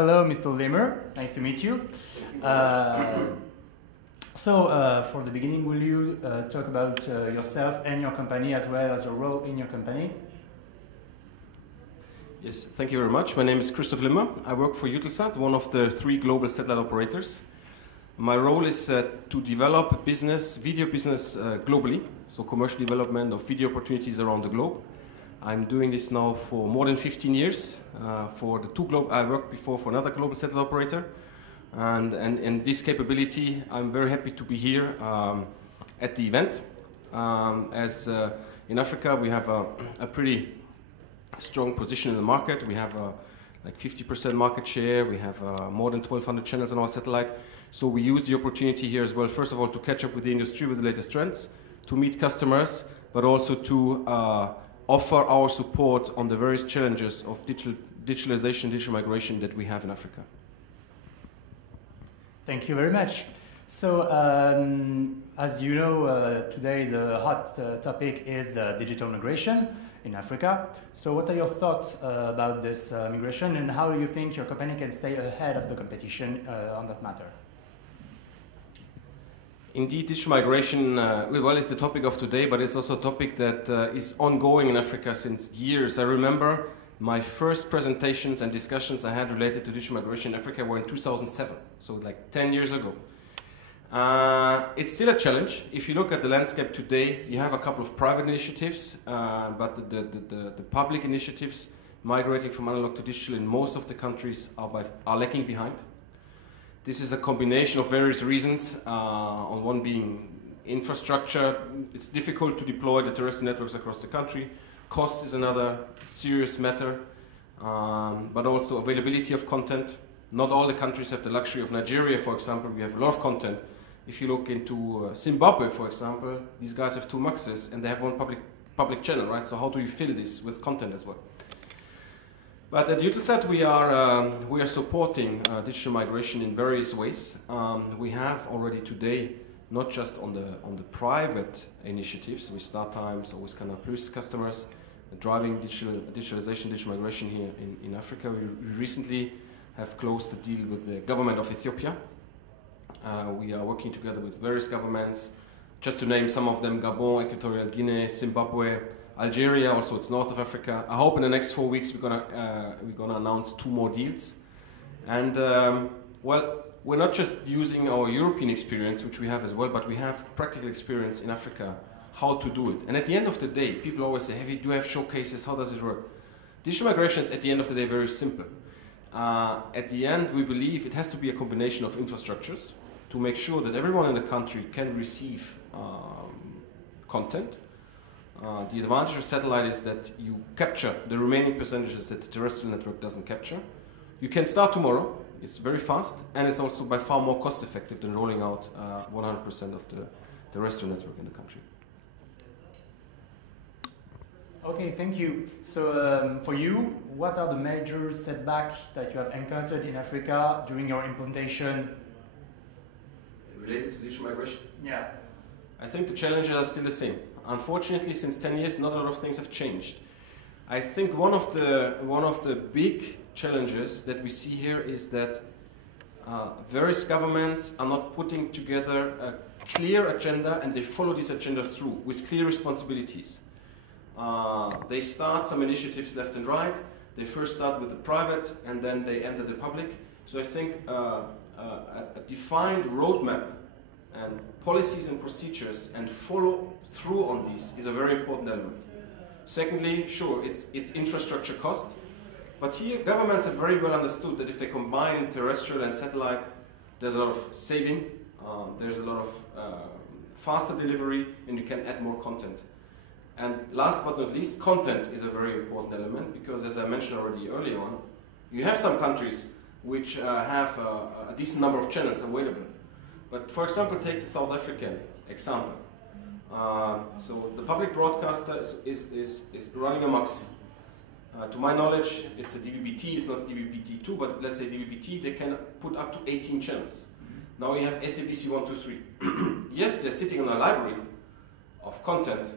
Hello, Mr. Limmer. Nice to meet you. For the beginning, will you talk about yourself and your company as well as your role in your company? Yes, thank you very much. My name is Christoph Limmer. I work for EUTELSAT, one of the 3 global satellite operators. My role is to develop video business globally, so commercial development of video opportunities around the globe. I'm doing this now for more than 15 years. I worked before for another global satellite operator, and this capability, I'm very happy to be here at the event. In Africa, we have a pretty strong position in the market. We have like 50% market share. We have more than 1,200 channels on our satellite. So we use the opportunity here as well, first of all, to catch up with the industry with the latest trends, to meet customers, but also to offer our support on the various challenges of digitalization, digital migration that we have in Africa. Thank you very much. So, as you know, today the hot topic is digital migration in Africa. So what are your thoughts about this migration, and how do you think your company can stay ahead of the competition on that matter? Indeed, digital migration is the topic of today, but it's also a topic that is ongoing in Africa since years. I remember my first presentations and discussions I had related to digital migration in Africa were in 2007, so like 10 years ago. It's still a challenge. If you look at the landscape today, you have a couple of private initiatives, but the public initiatives migrating from analog to digital in most of the countries are lagging behind. This is a combination of various reasons, on one being infrastructure. It's difficult to deploy the terrestrial networks across the country. Cost is another serious matter, but also availability of content. Not all the countries have the luxury of Nigeria, for example. We have a lot of content. If you look into Zimbabwe, for example, these guys have 2 MUXes and they have one public channel, right? So how do you fill this with content as well? But at EUTELSAT, we are supporting digital migration in various ways. We have already today, not just on the private initiatives with StarTimes or with Canal Plus customers, driving digitalization, digital migration here in Africa. We recently have closed a deal with the government of Ethiopia. We are working together with various governments, just to name some of them: Gabon, Equatorial Guinea, Zimbabwe, Algeria, also it's north of Africa. I hope in the next 4 weeks we're gonna announce 2 more deals. And we're not just using our European experience, which we have as well, but we have practical experience in Africa, how to do it. And at the end of the day, people always say, do you have showcases? How does it work? Digital migration is at the end of the day very simple. At the end, we believe it has to be a combination of infrastructures to make sure that everyone in the country can receive content. The advantage of satellite is that you capture the remaining percentages that the terrestrial network doesn't capture. You can start tomorrow, it's very fast, and it's also by far more cost effective than rolling out 100% of the terrestrial network in the country. Okay, thank you. So for you, what are the major setbacks that you have encountered in Africa during your implementation? Related to digital migration? Yeah. I think the challenges are still the same. Unfortunately, since 10 years, not a lot of things have changed. I think one of the big challenges that we see here is that various governments are not putting together a clear agenda, and they follow this agenda through with clear responsibilities. They start some initiatives left and right. They first start with the private, and then they enter the public. So I think a defined roadmap and policies and procedures and follow through on these is a very important element. Secondly, sure, it's infrastructure cost, but here governments have very well understood that if they combine terrestrial and satellite, there's a lot of saving, there's a lot of faster delivery, and you can add more content. And last but not least, content is a very important element, because as I mentioned already earlier on, you have some countries which have a decent number of channels available. But for example, take the South African example. So the public broadcaster is running a MUX. To my knowledge, it's a DVB-T, it's not DVB-T2, but let's say DVB-T, they can put up to 18 channels. Now you have SABC 1, 2, 3. Yes, they're sitting on a library of content,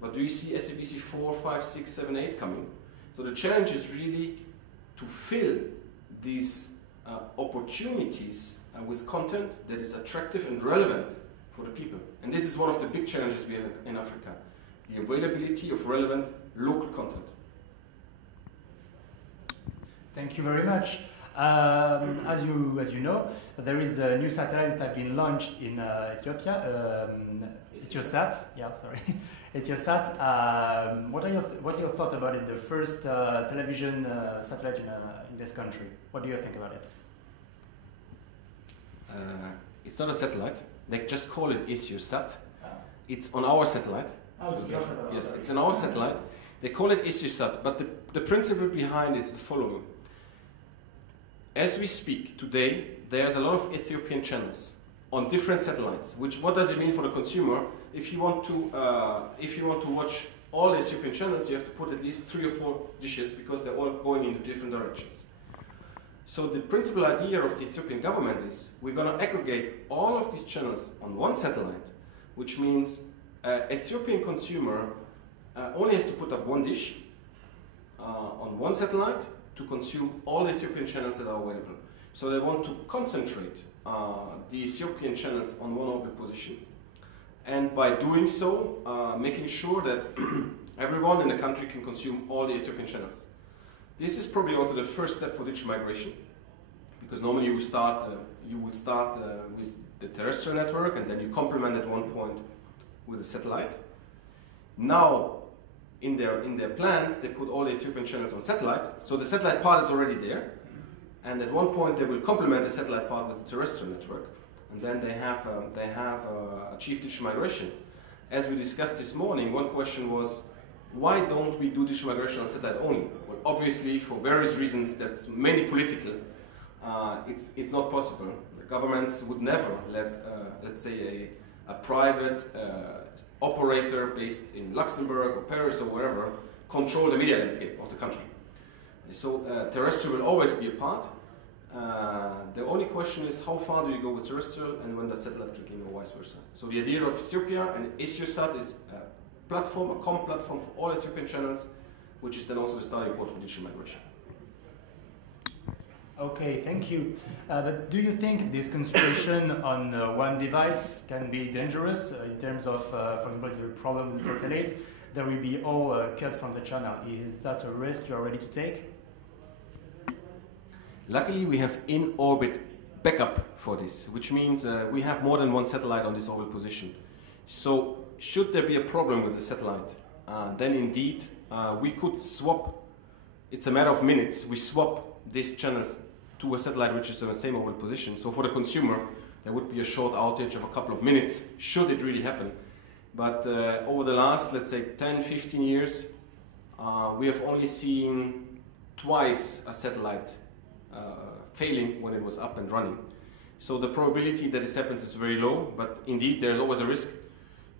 but do you see SABC 4, 5, 6, 7, 8 coming? So the challenge is really to fill these opportunities with content that is attractive and relevant for the people. And this is one of the big challenges we have in Africa, the availability of relevant local content. Thank you very much. As you know, there is a new satellite that has been launched in Ethiopia, EUTELSAT. Yeah, sorry, EUTELSAT. What are your thoughts about it? The first television satellite in this country. What do you think about it? It's not a satellite. They just call it EUTELSAT. It's on our satellite. Oh, it's your satellite. Yes, it's on our satellite. They call it EUTELSAT, but the principle behind is the following. As we speak today, there's a lot of Ethiopian channels on different satellites. What does it mean for the consumer? If you want to watch all Ethiopian channels, you have to put at least 3 or 4 dishes because they're all going into different directions. So the principal idea of the Ethiopian government is we're going to aggregate all of these channels on one satellite, which means Ethiopian consumer only has to put up 1 dish on one satellite to consume all the Ethiopian channels that are available. So they want to concentrate the Ethiopian channels on one orbit position. And by doing so, making sure that everyone in the country can consume all the Ethiopian channels. This is probably also the first step for digital migration, because normally you will start with the terrestrial network and then you complement at one point with a satellite. Now, in their plans, they put all the Ethiopian channels on satellite, so the satellite part is already there, and at one point they will complement the satellite part with the terrestrial network, and then they have achieved digital migration. As we discussed this morning, one question was, why don't we do digital migration on satellite only? Well, obviously, for various reasons, that's mainly political. It's not possible. The governments would never let, let's say, a private operator based in Luxembourg or Paris or wherever control the media landscape of the country. So terrestrial will always be a part. The only question is how far do you go with terrestrial and when does satellite kick in or vice versa. So the idea of Ethiopia and EUTELSAT is a platform, a common platform for all Ethiopian channels, which is then also the starting point for digital migration. Okay, thank you. But do you think this concentration on one device can be dangerous in terms of, for example, the problem with the satellite, there will be all cut from the channel? Is that a risk you are ready to take? Luckily, we have in-orbit backup for this, which means we have more than one satellite on this orbit position. So, should there be a problem with the satellite, then indeed we could swap. It's a matter of minutes. We swap these channels to a satellite which is in the same orbit position. So for the consumer, there would be a short outage of a couple of minutes, should it really happen. But over the last, let's say, 10, 15 years, we have only seen twice a satellite failing when it was up and running. So the probability that this happens is very low, but indeed there's always a risk.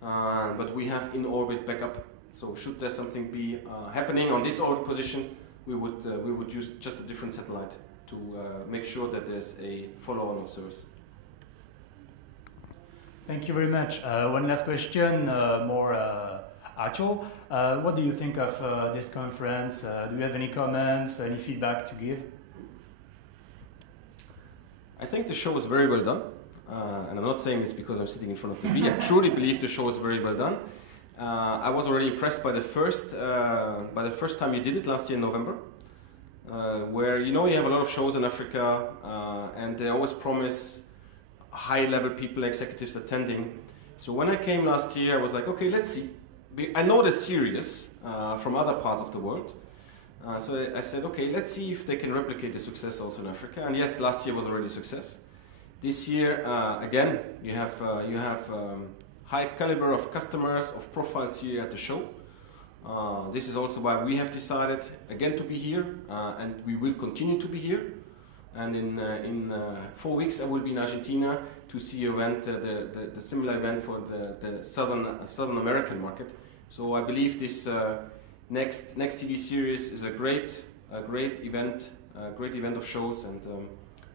But we have in-orbit backup. So should there something be happening on this orbit position, we would use just a different satellite to make sure that there's a follow-on of service. Thank you very much. One last question, more actual. What do you think of this conference? Do you have any comments, any feedback to give? I think the show was very well done. And I'm not saying this because I'm sitting in front of the TV. I truly believe the show was very well done. I was already impressed by the first time you did it last year in November. Where you have a lot of shows in Africa and they always promise high-level people, executives attending. So when I came last year, I was like, okay, let's see. I know they're serious from other parts of the world. So I said, okay, let's see if they can replicate the success also in Africa. And yes, last year was already a success. This year, again, you have high caliber of customers, of profiles here at the show. This is also why we have decided again to be here, and we will continue to be here. And in 4 weeks, I will be in Argentina to see event, the similar event for the Southern American market. So I believe this next TV series is a great event of shows, and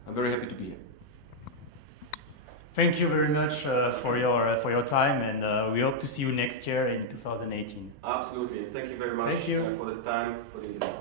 I'm very happy to be here. Thank you very much for your time, and we hope to see you next year in 2018. Absolutely, thank you very much for the time, for the interview.